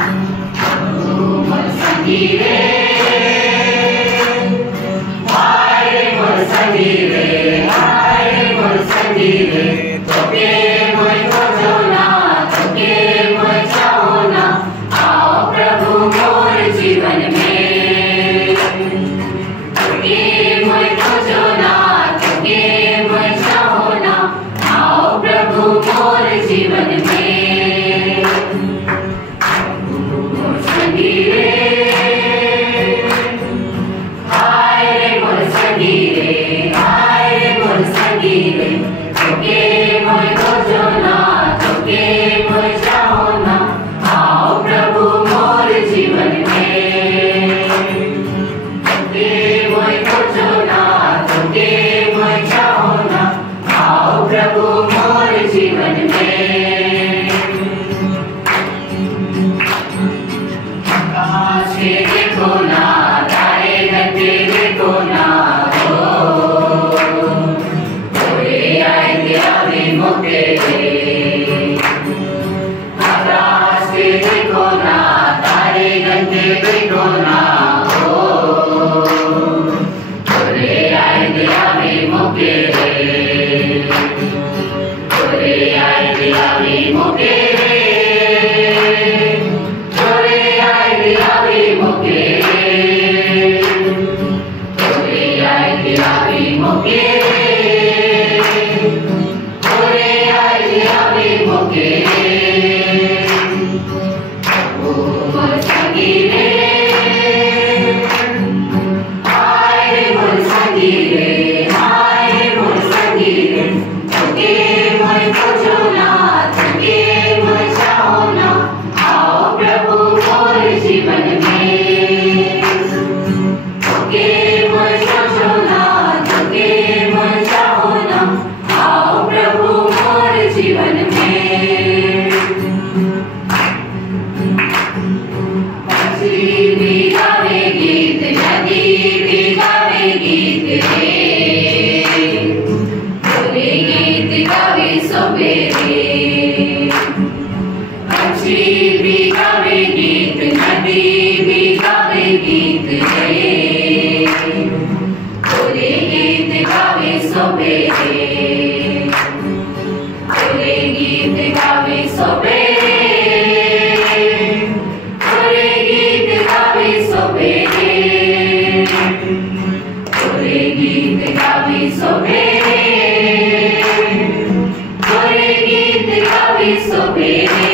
मोर संगी रे, हाय रे मोर संगी रे, हाय रे मोर संगी रे, तोके मोय खोजो ना, तोके मोय चाहो ना, आओ प्रभु मोर जीवन में। तोके मोय खोजो ना, तोके मोय चाहो ना, आओ प्रभु मोर जीवन में। मोर संगी रे, हाय रे मोर संगी रे, हाय रे मोर संगी रे, तोके मोय खोजो ना, तोके मोय चाहो ना, आओ प्रभु मोर जीवन में। तोके मोय खोजो ना, तोके मोय चाहो ना, आओ प्रभु मोर जीवन में। आकाश के देखो ना, तारे गते देखो ना, कोई आएंगे अभी मौके पे। आकाश के देखो ना, तारे गते देखो ना, कोई आएंगे अभी मौके पे। कोई आएंगे अभी मौके पे, कोई आएंगे अभी मौके पे, कोई आएंगे अभी मौके पे, कोई आएंगे अभी मौके पे। ओ मोर संगी रे, हाय रे मोर संगी रे, हाय रे मोर संगी रे, तोके मोय खोजो ना, तोके मोय चाहो ना, आओ प्रभु मोर जीवन में। तोके मोय खोजो ना, तोके मोय चाहो ना, आओ प्रभु मोर जीवन में। पक्षी भी गावे गीत, नदी भी गावे गीत रे, तोरे गीत गावे सवेरे। पक्षी भी गावे गीत, नदी भी गावे गीत रे, तोरे गीत गावे सवेरे। तोरे गीत गावे सवेरे, तोरे गीत गावे सवेरे, तोरे गीत गावे सवेरे, तोरे गीत गावे सवेरे।